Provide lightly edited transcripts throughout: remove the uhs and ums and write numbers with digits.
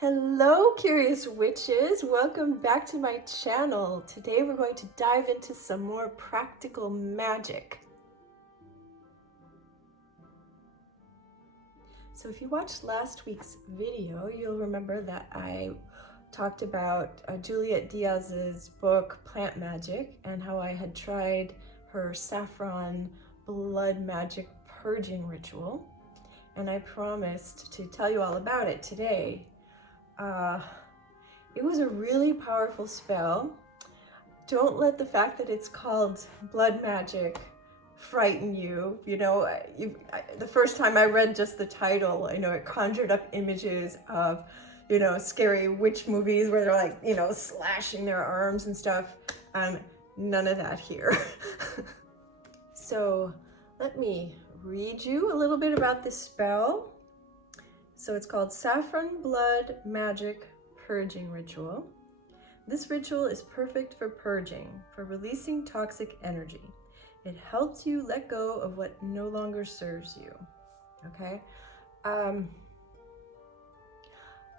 Hello, curious witches. Welcome back to my channel. Today we're going to dive into some more practical magic. So if you watched last week's video, you'll remember that I talked about Juliet Diaz's book, Plant Magic, and how I had tried her Saffron blood magic purging ritual. And I promised to tell you all about it today. It was a really powerful spell. Don't let the fact that it's called blood magic frighten you. You know, the first time I read just the title, I know it conjured up images of, scary witch movies where they're like, slashing their arms and stuff. None of that here. So let me read you a little bit about this spell. So it's called Saffron Blood Magic Purging Ritual. This ritual is perfect for purging, for releasing toxic energy. It helps you let go of what no longer serves you, okay?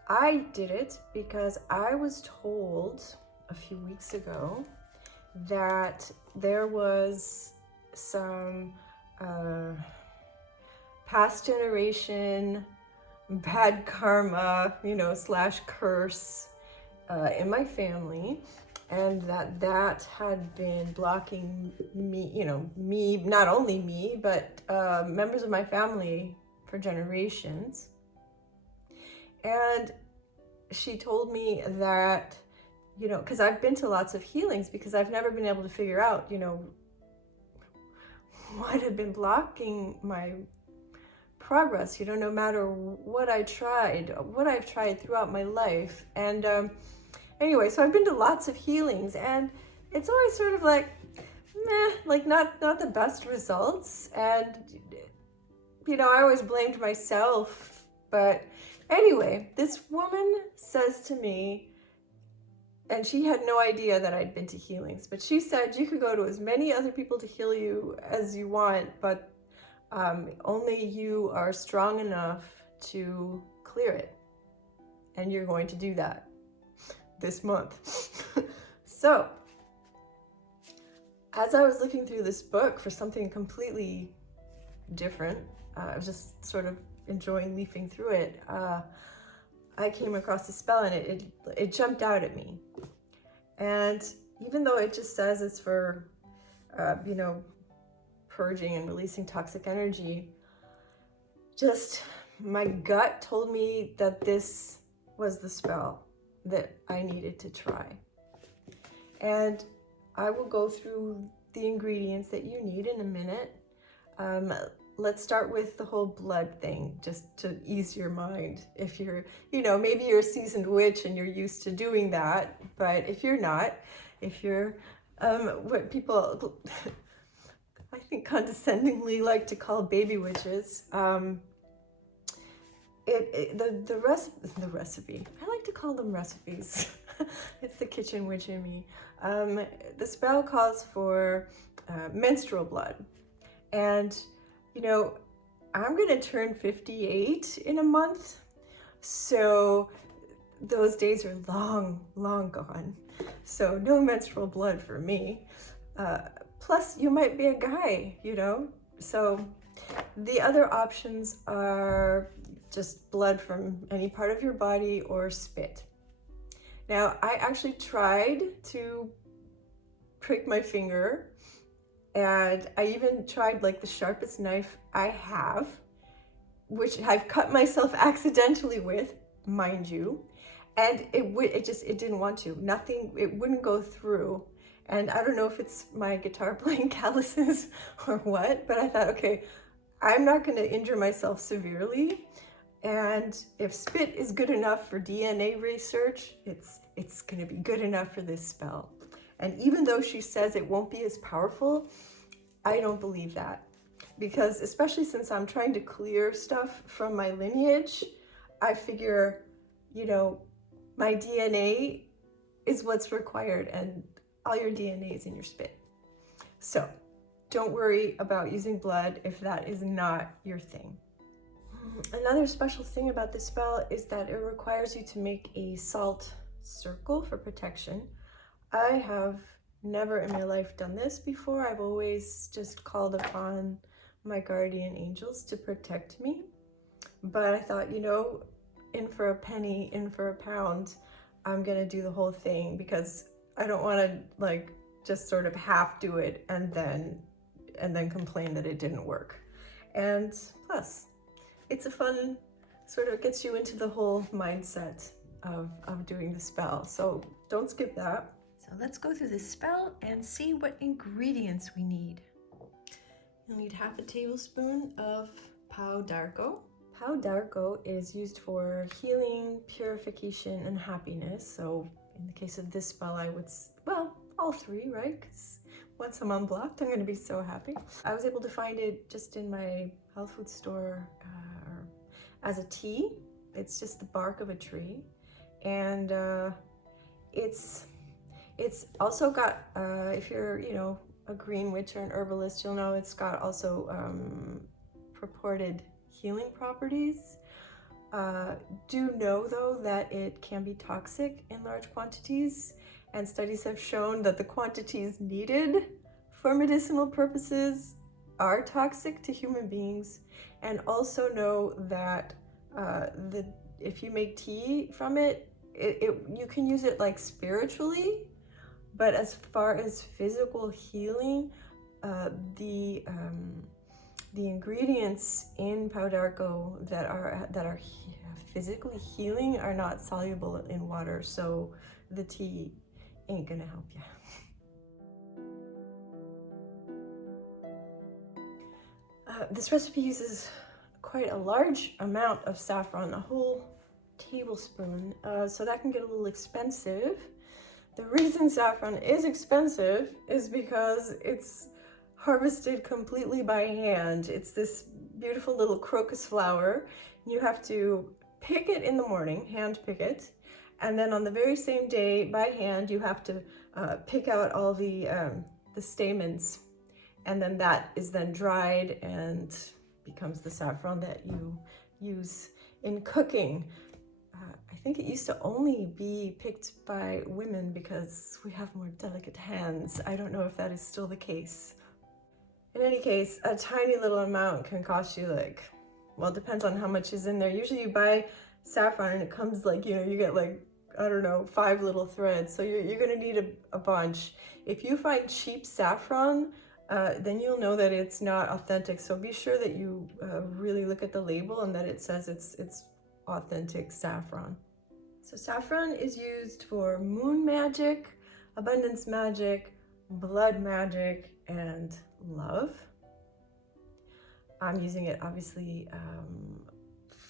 I did it because I was told a few weeks ago that there was some past generation bad karma, slash curse in my family, and that had been blocking me, not only me, but members of my family for generations. And she told me that, because I've been to lots of healings, because I've never been able to figure out, what had been blocking my progress, no matter what I've tried throughout my life. And anyway, so I've been to lots of healings, and it's always sort of like, meh, like not the best results. And, I always blamed myself. But anyway, this woman says to me, and she had no idea that I'd been to healings, but she said, you could go to as many other people to heal you as you want, but only you are strong enough to clear it. And you're going to do that this month. So, as I was looking through this book for something completely different, I was just sort of enjoying leafing through it, I came across the spell, and it jumped out at me. And even though it just says it's for, purging and releasing toxic energy, just my gut told me that this was the spell that I needed to try. And I will go through the ingredients that you need in a minute. Let's start with the whole blood thing, just to ease your mind. If you're, maybe you're a seasoned witch and you're used to doing that, but if you're not, if you're what people I think condescendingly like to call baby witches, the recipe, I like to call them recipes. It's the kitchen witch in me. The spell calls for menstrual blood. And, I'm going to turn 58 in a month. So those days are long, long gone. So no menstrual blood for me. Plus, you might be a guy, So the other options are just blood from any part of your body or spit. Now, I actually tried to prick my finger, and I even tried like the sharpest knife I have, which I've cut myself accidentally with, mind you, and it didn't want to. Nothing, it wouldn't go through. And I don't know if it's my guitar playing calluses or what, but I thought, okay, I'm not going to injure myself severely. And if spit is good enough for DNA research, it's going to be good enough for this spell. And even though she says it won't be as powerful, I don't believe that. Because especially since I'm trying to clear stuff from my lineage, I figure, my DNA is what's required, and all your DNA is in your spit. So don't worry about using blood if that is not your thing. Another special thing about this spell is that it requires you to make a salt circle for protection. I have never in my life done this before. I've always just called upon my guardian angels to protect me. But I thought, you know, in for a penny, in for a pound, I'm gonna do the whole thing because I don't want to like just sort of half do it and then complain that it didn't work. And plus, it's a fun, sort of gets you into the whole mindset of doing the spell. So don't skip that. So let's go through this spell and see what ingredients we need. You'll need half a tablespoon of pau d'arco. Pau d'arco is used for healing, purification, and happiness. So in the case of this spell, I would, well, all three, right? Because once I'm unblocked, I'm going to be so happy. I was able to find it just in my health food store as a tea. It's just the bark of a tree. And it's also got, if you're, you know, a green witch or an herbalist, you'll know it's got also purported healing properties. Do know though that it can be toxic in large quantities, and studies have shown that the quantities needed for medicinal purposes are toxic to human beings. And also know that if you make tea from it, you can use it like spiritually, but as far as physical healing, the ingredients in pau d'arco that are physically healing are not soluble in water, so the tea ain't gonna help you. This recipe uses quite a large amount of saffron, a whole tablespoon, so that can get a little expensive. The reason saffron is expensive is because it's harvested completely by hand. It's this beautiful little crocus flower. You have to pick it in the morning, hand pick it, and then on the very same day by hand you have to pick out all the stamens, and then that is then dried and becomes the saffron that you use in cooking. I think it used to only be picked by women because we have more delicate hands. I don't know if that is still the case. In any case, a tiny little amount can cost you like, well, it depends on how much is in there. Usually you buy saffron and it comes like, you know, you get like, I don't know, 5 little threads. So you're gonna need a bunch. If you find cheap saffron, then you'll know that it's not authentic. So be sure that you really look at the label and that it says it's authentic saffron. So saffron is used for moon magic, abundance magic, blood magic, and love. I'm using it obviously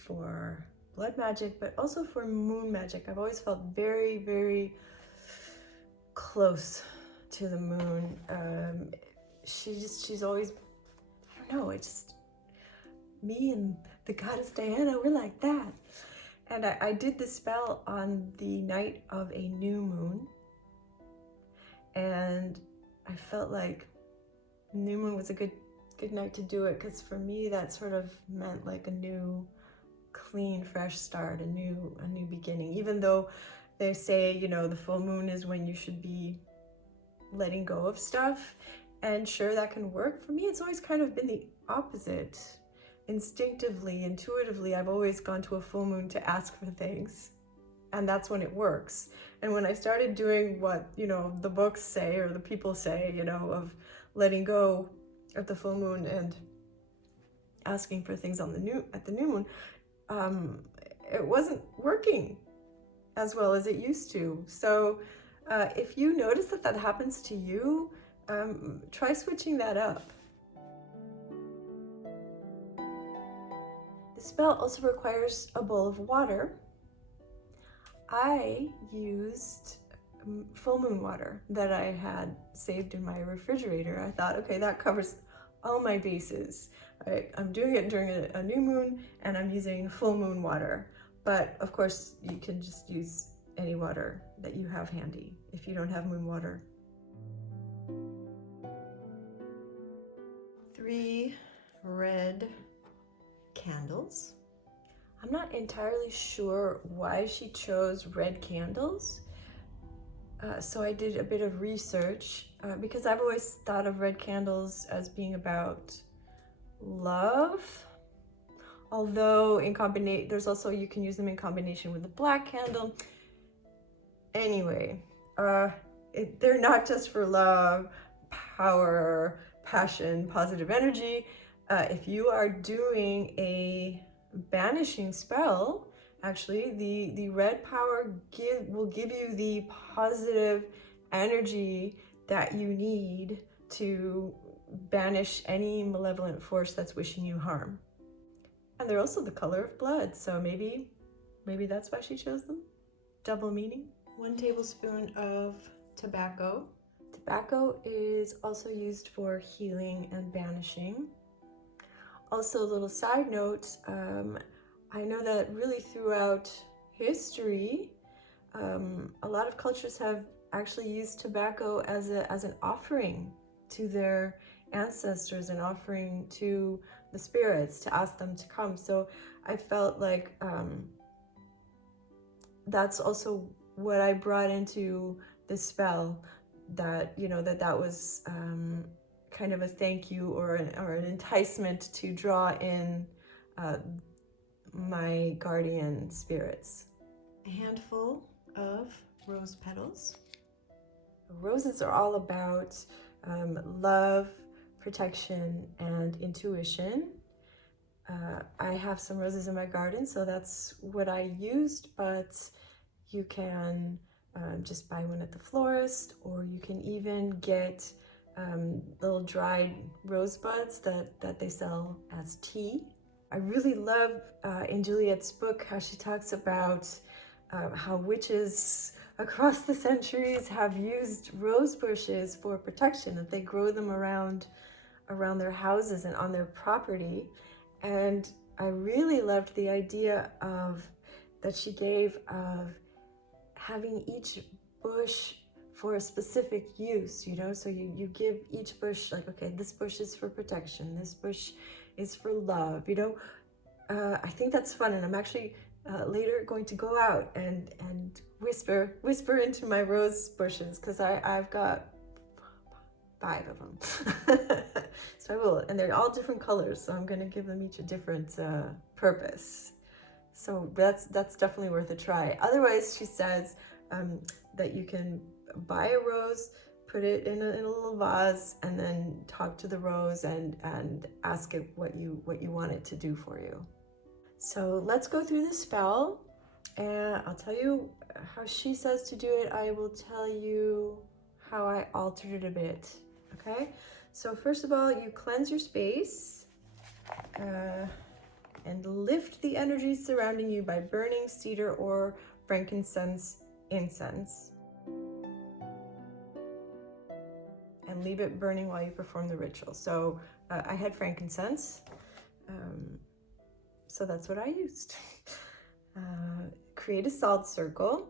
for blood magic, but also for moon magic. I've always felt very, very close to the moon. She's always, I don't know, it's just me and the goddess Diana, we're like that. And I did the spell on the night of a new moon, and I felt like new moon was a good night to do it, because for me that sort of meant like a new, clean, fresh start, a new beginning. Even though they say, you know, the full moon is when you should be letting go of stuff, and sure, that can work. For me, it's always kind of been the opposite. Instinctively, intuitively, I've always gone to a full moon to ask for things, and that's when it works. And when I started doing what, you know, the books say or the people say, you know, of letting go at the full moon and asking for things on at the new moon, it wasn't working as well as it used to. So if you notice that happens to you, try switching that up. The spell also requires a bowl of water. I used full moon water that I had saved in my refrigerator. I thought, okay, that covers all my bases. I'm doing it during a new moon, and I'm using full moon water. But of course, you can just use any water that you have handy if you don't have moon water. 3 red candles. I'm not entirely sure why she chose red candles. So I did a bit of research because I've always thought of red candles as being about love. Although in combination, there's also, you can use them in combination with the black candle. Anyway, they're not just for love, power, passion, positive energy. If you are doing a banishing spell, actually, the red power will give you the positive energy that you need to banish any malevolent force that's wishing you harm. And they're also the color of blood, so maybe that's why she chose them. Double meaning. 1 tablespoon of tobacco. Tobacco is also used for healing and banishing. Also, a little side note, I know that really throughout history, a lot of cultures have actually used tobacco as an offering to their ancestors, an offering to the spirits, to ask them to come. So I felt like that's also what I brought into the spell, that, you know, that was kind of a thank you or an enticement to draw in my guardian spirits. A handful of rose petals. Roses are all about love, protection, and intuition. I have some roses in my garden, so that's what I used, but you can just buy one at the florist, or you can even get little dried rose buds that they sell as tea. I really love in Juliet's book how she talks about how witches across the centuries have used rose bushes for protection, that they grow them around their houses and on their property. And I really loved the idea that she gave of having each bush for a specific use, you know, so you give each bush, like, okay, this bush is for protection, this bush is for love, you know. I think that's fun, and I'm actually later going to go out and whisper into my rose bushes, because I've got 5 of them. So I will, and they're all different colors, so I'm going to give them each a different purpose. So that's definitely worth a try. Otherwise, she says that you can buy a rose, put it in a little vase, and then talk to the rose and ask it what you want it to do for you. So let's go through the spell, and I'll tell you how she says to do it. I will tell you how I altered it a bit. Okay, so first of all, you cleanse your space and lift the energy surrounding you by burning cedar or frankincense incense, and leave it burning while you perform the ritual. So I had frankincense, so that's what I used. Create a salt circle.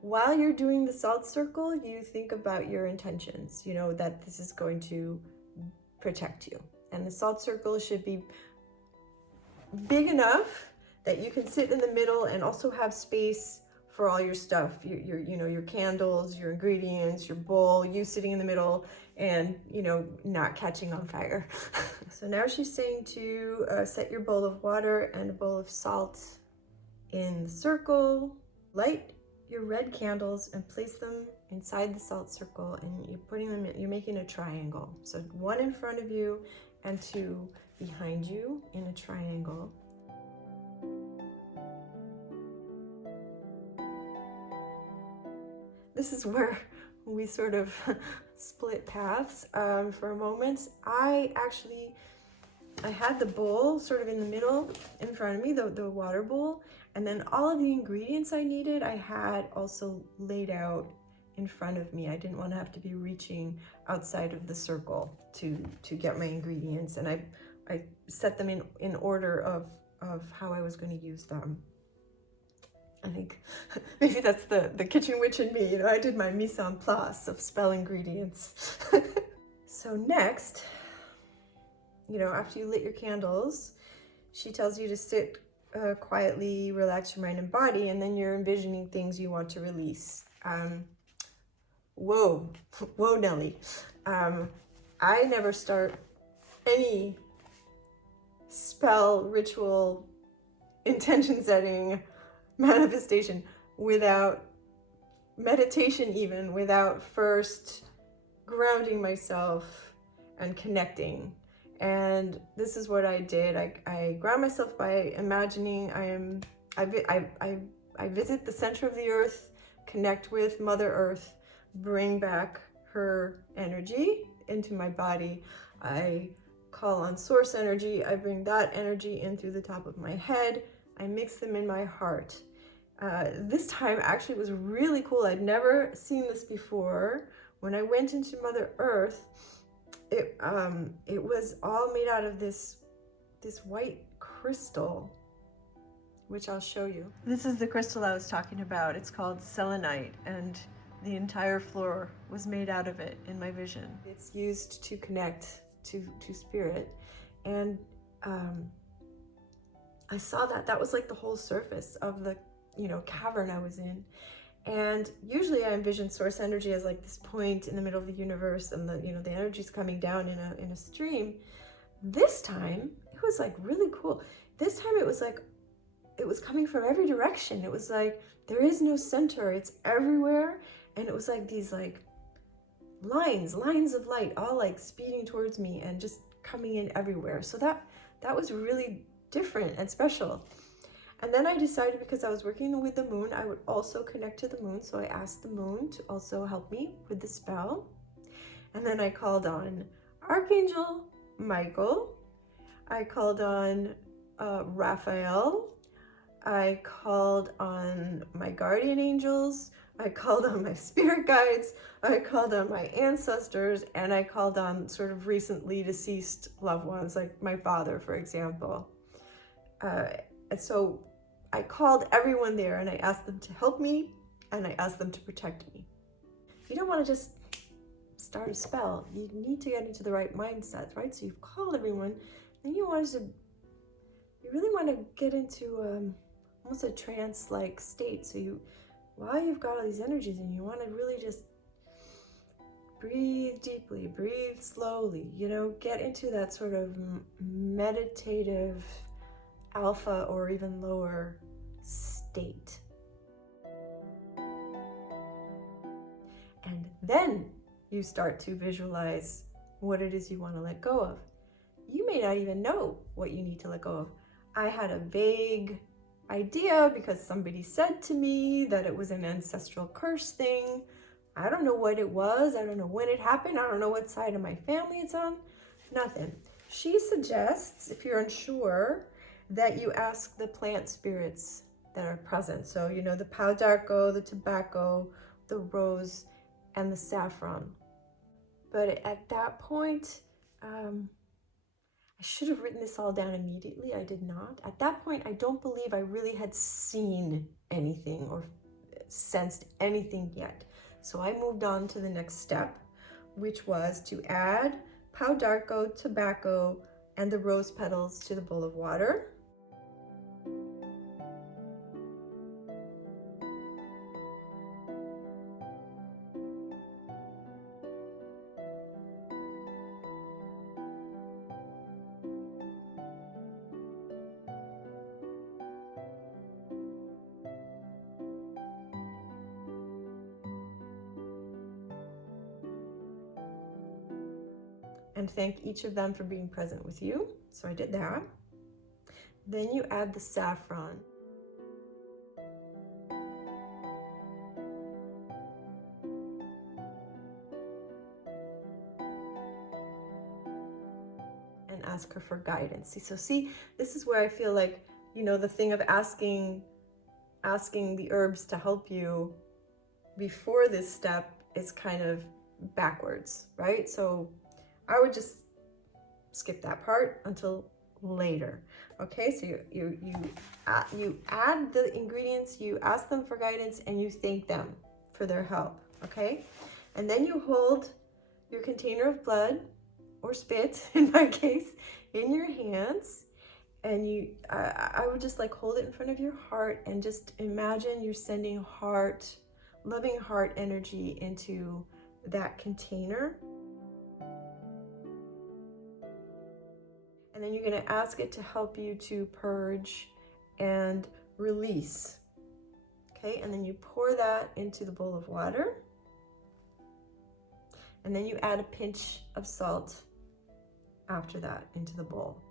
While you're doing the salt circle, you think about your intentions, you know, that this is going to protect you. And the salt circle should be big enough that you can sit in the middle and also have space for all your stuff, your candles, your ingredients, your bowl, you sitting in the middle and, you know, not catching on fire. So now she's saying to set your bowl of water and a bowl of salt in the circle. Light your red candles and place them inside the salt circle, and you're making a triangle. So 1 in front of you and 2 behind you in a triangle. This is where we sort of split paths for a moment. I had the bowl sort of in the middle in front of me, the water bowl, and then all of the ingredients I needed, I had also laid out in front of me. I didn't want to have to be reaching outside of the circle to get my ingredients, and I set them in order of how I was going to use them. I think maybe that's the kitchen witch in me. You know, I did my mise en place of spell ingredients. So next, you know, after you lit your candles, she tells you to sit quietly, relax your mind and body, and then you're envisioning things you want to release. Whoa, whoa, Nelly. I never start any spell, ritual, intention setting, manifestation without meditation, even without first grounding myself and connecting. And this is what I did. I ground myself by imagining I visit the center of the earth, connect with Mother Earth, bring back her energy into my body. I call on source energy. I bring that energy in through the top of my head. I mix them in my heart. This time actually was really cool. I'd never seen this before. When I went into Mother Earth, it was all made out of this white crystal, which I'll show you. This is the crystal I was talking about. It's called selenite, and the entire floor was made out of it in my vision. It's used to connect to spirit, and I saw that was like the whole surface of the, you know, cavern I was in. And usually I envision source energy as like this point in the middle of the universe, and the, you know, the energy's coming down in a stream. This time it was like really cool. This time it was like it was coming from every direction. It was like there is no center, it's everywhere. And it was like these like lines of light all like speeding towards me and just coming in everywhere. So that was really different and special. And then I decided, because I was working with the moon, I would also connect to the moon. So I asked the moon to also help me with the spell. And then I called on Archangel Michael. I called on Raphael. I called on my guardian angels. I called on my spirit guides. I called on my ancestors. And I called on sort of recently deceased loved ones, like my father, for example. And so I called everyone there, and I asked them to help me, and I asked them to protect me. You don't want to just start a spell. You need to get into the right mindset, right? So you've called everyone, then you really want to get into almost a trance-like state. So while you've got all these energies, and you want to really just breathe deeply, breathe slowly, you know, get into that sort of meditative alpha or even lower state. And then you start to visualize what it is you want to let go of. You may not even know what you need to let go of. I had a vague idea because somebody said to me that it was an ancestral curse thing. I don't know what it was. I don't know when it happened. I don't know what side of my family it's on. Nothing. She suggests, if you're unsure, that you ask the plant spirits that are present. So, you know, the pau d'arco, the tobacco, the rose, and the saffron. But at that point, I should have written this all down immediately. I did not. At that point, I don't believe I really had seen anything or sensed anything yet. So I moved on to the next step, which was to add pau d'arco, tobacco, and the rose petals to the bowl of water. And thank each of them for being present with you. So I did that. Then you add the saffron. And ask her for guidance. See, this is where I feel like, you know, the thing of asking the herbs to help you before this step is kind of backwards, right? So I would just skip that part until later. Okay, so you add the ingredients, you ask them for guidance, and you thank them for their help. Okay, and then you hold your container of blood or spit, in my case, in your hands, and I would just like hold it in front of your heart and just imagine you're sending loving heart energy into that container. And then you're going to ask it to help you to purge and release. Okay, and then you pour that into the bowl of water. And then you add a pinch of salt after that into the bowl.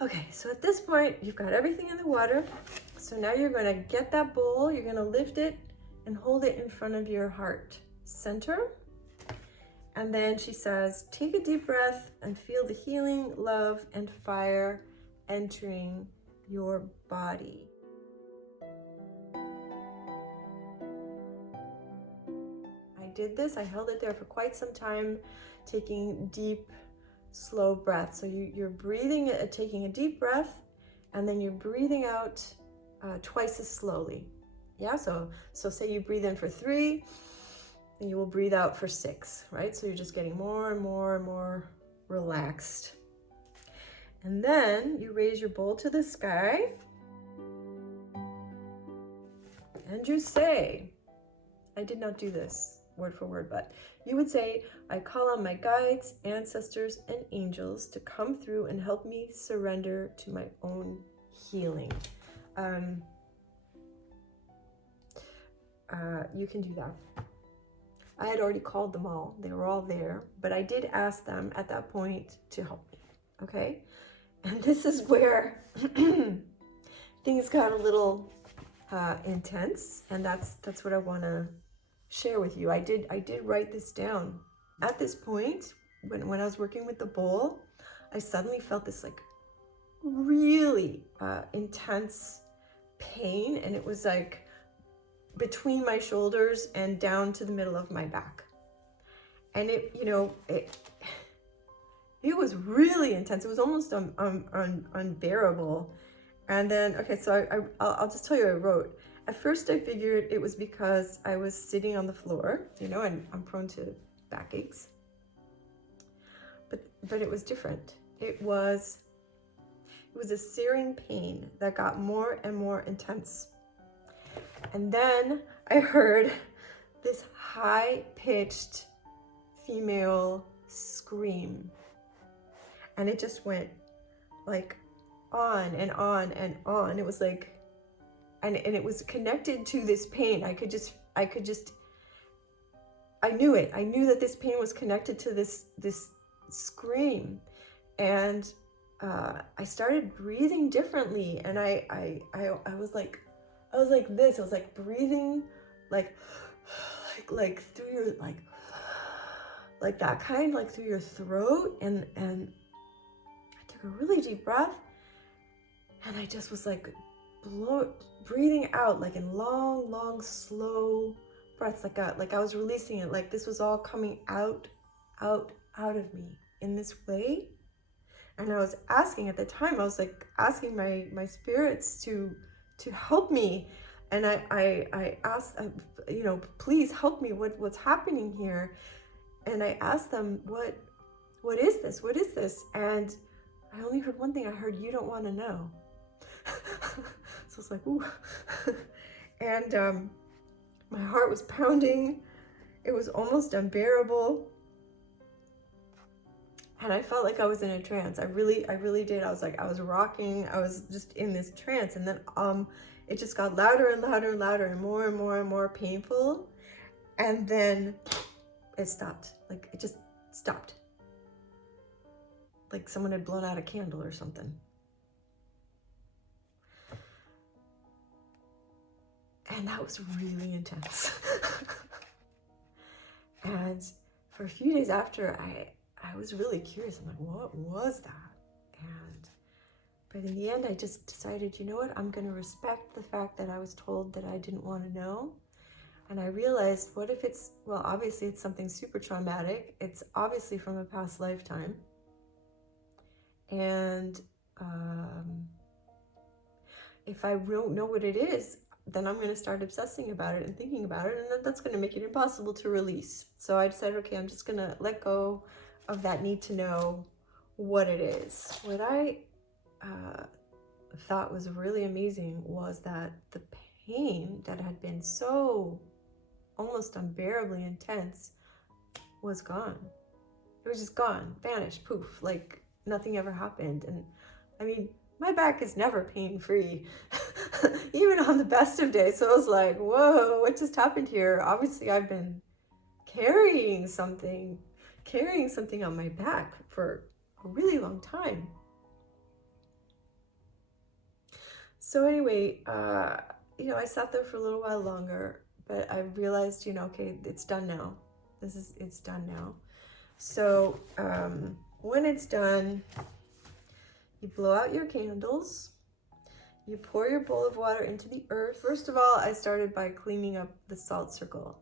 Okay, so at this point, you've got everything in the water. So now you're going to get that bowl, you're going to lift it and hold it in front of your heart center. And then she says, take a deep breath and feel the healing, love, and fire entering your body. I did this, I held it there for quite some time, taking deep, slow breaths. So you're breathing, taking a deep breath, and then you're breathing out twice as slowly. Yeah, so say you breathe in for 3, and you will breathe out for 6, right? So you're just getting more and more and more relaxed. And then you raise your bowl to the sky, and you say, I did not do this word for word, but you would say, I call on my guides, ancestors, and angels to come through and help me surrender to my own healing. You can do that. I had already called them all. They were all there, but I did ask them at that point to help me, okay? And this is where things got a little intense, and that's what I want to share with you. I did write this down. At this point, when I was working with the bowl, I suddenly felt this like really intense pain, and it was like between my shoulders and down to the middle of my back. And it was really intense. It was almost unbearable. And then, okay, so I'll just tell you what I wrote. At first I figured it was because I was sitting on the floor, and I'm prone to backaches. But it was different. It was a searing pain that got more and more intense. And then I heard this high-pitched female scream. And it just went like on and on and on. It was like, and it was connected to this pain. I knew it. I knew that this pain was connected to this scream. And I started breathing differently. And I was like this. I was like breathing like through your, like that kind, like through your throat. And I took a really deep breath, and I just was like breathing out like in long, slow breaths, like I was releasing it, like this was all coming out of me in this way. And I was asking at the time, I was like asking my spirits to help me. And I asked, please help me. What's happening here? And I asked them, what is this? What is this? And I only heard one thing. I heard, you don't want to know. So it's like, ooh. And my heart was pounding. It was almost unbearable. And I felt like I was in a trance. I really did. I was rocking. I was just in this trance. And then it just got louder and louder and louder and more and more and more painful. And then it stopped. Like it just stopped. Like someone had blown out a candle or something. And that was really intense. And for a few days after, I was really curious. I'm like, what was that? But in the end, I just decided, you know what? I'm going to respect the fact that I was told that I didn't want to know. And I realized, what if it's, well, obviously it's something super traumatic. It's obviously from a past lifetime. And if I don't know what it is, then I'm going to start obsessing about it and thinking about it, and then that's going to make it impossible to release. So I decided, okay, I'm just going to let go of that need to know what it is. What I thought was really amazing was that the pain that had been so almost unbearably intense was gone. It was just gone, vanished, poof, like nothing ever happened. And I mean, my back is never pain-free, even on the best of days. So I was like, whoa, what just happened here? Obviously, I've been carrying something on my back for a really long time. So anyway, I sat there for a little while longer, but I realized, okay, it's done now. It's done now. So when it's done, you blow out your candles, you pour your bowl of water into the earth. First of all, I started by cleaning up the salt circle.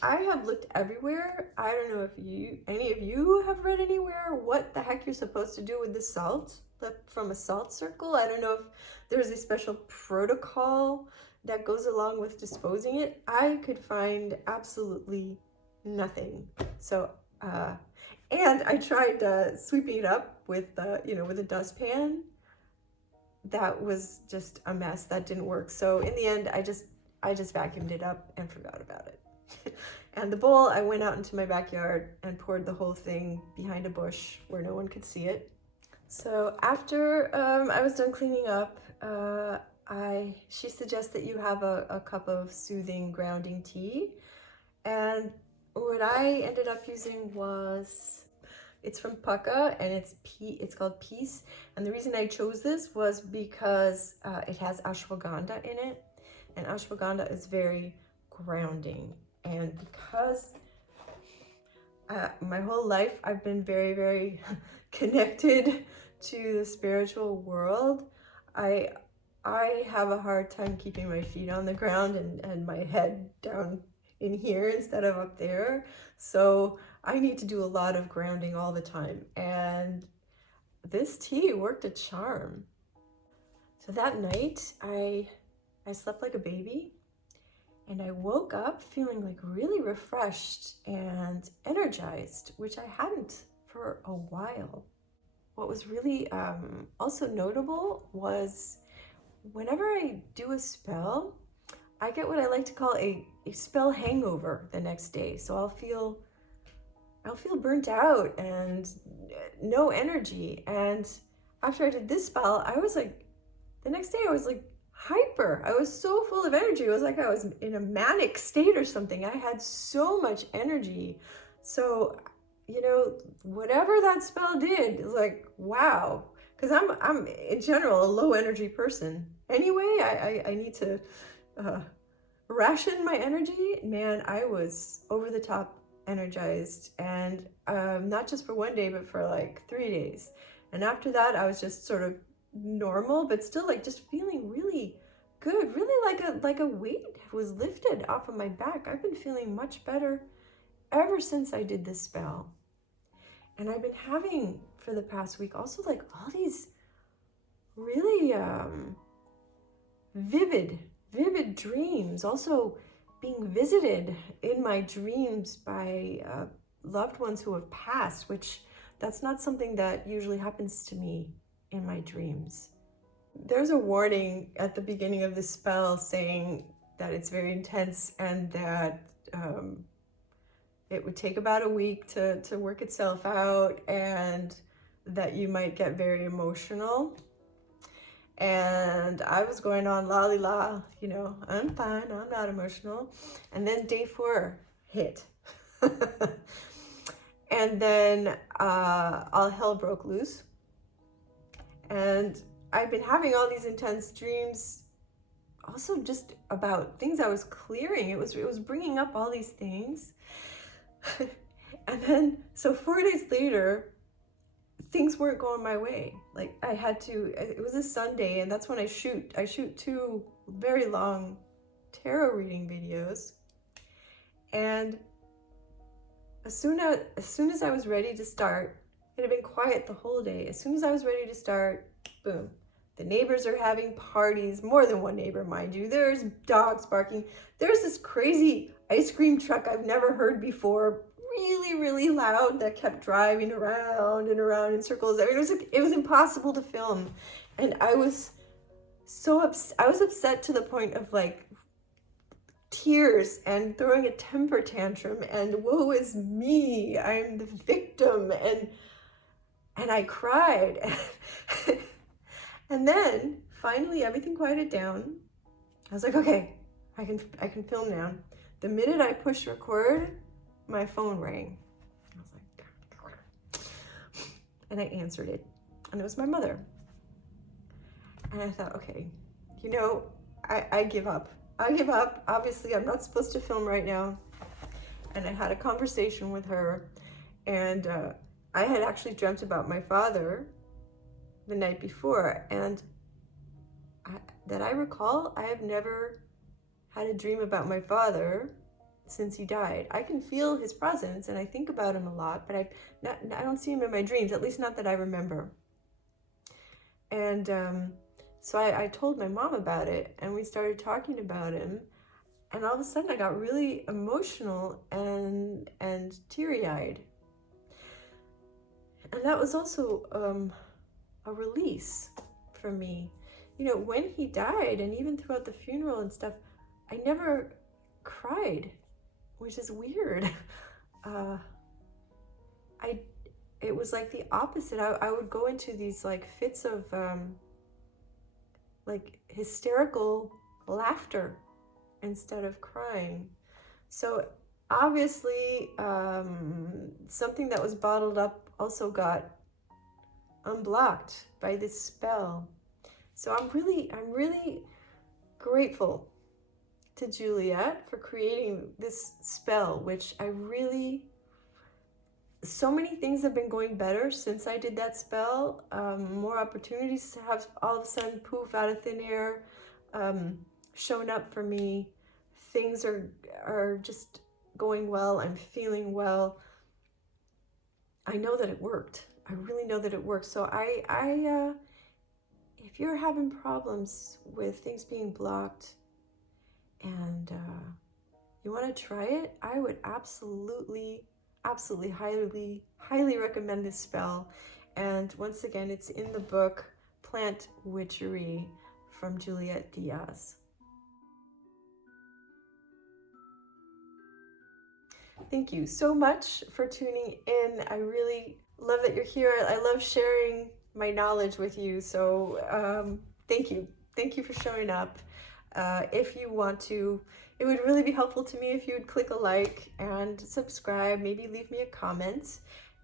I have looked everywhere. I don't know if any of you have read anywhere what the heck you're supposed to do with the salt left from a salt circle. I don't know if there's a special protocol that goes along with disposing it. I could find absolutely nothing. So, and I tried sweeping it up with with a dustpan. That was just a mess. That didn't work. So in the end, I just vacuumed it up and forgot about it. And the bowl, I went out into my backyard and poured the whole thing behind a bush where no one could see it. So after I was done cleaning up, she suggests that you have a cup of soothing, grounding tea. And what I ended up using it's from Pukka, and it's called Peace. And the reason I chose this was because it has ashwagandha in it, and ashwagandha is very grounding. And because my whole life I've been very, very connected to the spiritual world, I have a hard time keeping my feet on the ground and my head down in here instead of up there. So I need to do a lot of grounding all the time. And this tea worked a charm. So that night I slept like a baby. And I woke up feeling like really refreshed and energized, which I hadn't for a while. What was really also notable was whenever I do a spell, I get what I like to call a spell hangover the next day. So I'll feel burnt out and no energy. And after I did this spell, the next day I was like hyper. I was so full of energy. It was like I was in a manic state or something. I had so much energy. So, whatever that spell did is like, wow. Because I'm in general a low energy person. Anyway, I need to ration my energy. Man, I was over the top energized, and not just for one day, but for like 3 days. And after that, I was just sort of normal, but still like just feeling really good, really like a weight was lifted off of my back. I've been feeling much better ever since I did this spell. And I've been having for the past week also like all these really vivid dreams, also being visited in my dreams by loved ones who have passed, which that's not something that usually happens to me in my dreams. There's a warning at the beginning of the spell saying that it's very intense and that it would take about a week to work itself out, and that you might get very emotional. And I was going on la, I'm fine, I'm not emotional. And then day 4 hit. And then all hell broke loose. And I've been having all these intense dreams, also just about things I was clearing. It was bringing up all these things. And then, so 4 days later, things weren't going my way. Like it was a Sunday, and that's when I shoot 2 very long tarot reading videos. And as soon as I was ready to start, it had been quiet the whole day. As soon as I was ready to start, boom. The neighbors are having parties, more than one neighbor, mind you. There's dogs barking. There's this crazy ice cream truck I've never heard before, really, really loud, that kept driving around and around in circles. I mean, it was impossible to film. And I was so upset. I was upset to the point of like tears and throwing a temper tantrum and woe is me, I'm the victim, and I cried. And then finally everything quieted down. I was like, okay, I can film now. The minute I pushed record, my phone rang. I was like, and I answered it, and it was my mother. And I thought, okay, you know, I give up. I give up. Obviously, I'm not supposed to film right now. And I had a conversation with her, and I had actually dreamt about my father the night before, and that I recall, I have never had a dream about my father since he died. I can feel his presence, and I think about him a lot, but I don't see him in my dreams, at least not that I remember. And so I told my mom about it, and we started talking about him, and all of a sudden I got really emotional and teary-eyed. And that was also a release for me. You know, when he died, and even throughout the funeral and stuff, I never cried, which is weird. It was like the opposite. I would go into these like fits of like hysterical laughter instead of crying. So obviously something that was bottled up also got unblocked by this spell. So I'm really grateful to Juliet for creating this spell, which so many things have been going better since I did that spell. More opportunities have all of a sudden poof out of thin air shown up for me. Things are just going well. I'm feeling well. I know that it worked. I really know that it works. So if you're having problems with things being blocked and you want to try it, I would absolutely highly recommend this spell. And once again, it's in the book Plant Witchery from Juliet Diaz. Thank you so much for tuning in. I really love that you're here. I love sharing my knowledge with you. So thank you. Thank you for showing up. If you want to, it would really be helpful to me if you would click a like and subscribe, maybe leave me a comment.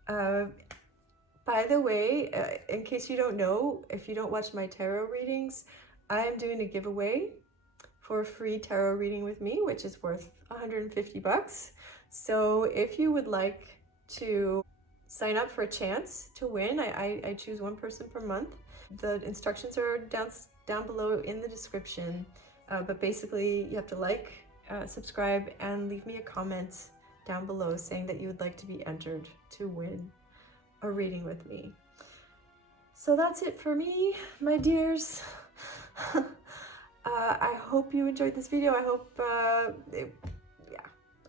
By the way, in case you don't know, if you don't watch my tarot readings, I am doing a giveaway for a free tarot reading with me, which is worth $150. So if you would like to sign up for a chance to win, I choose one person per month. The instructions are down below in the description. But basically, you have to like, subscribe, and leave me a comment down below saying that you would like to be entered to win a reading with me. So that's it for me, my dears. I hope you enjoyed this video. I hope,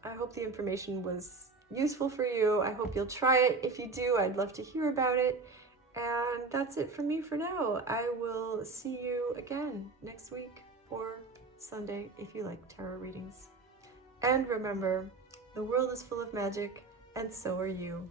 I hope the information was useful for you. I hope you'll try it. If you do, I'd love to hear about it. And that's it for me for now. I will see you again next week or Sunday if you like tarot readings. And remember, the world is full of magic, and so are you.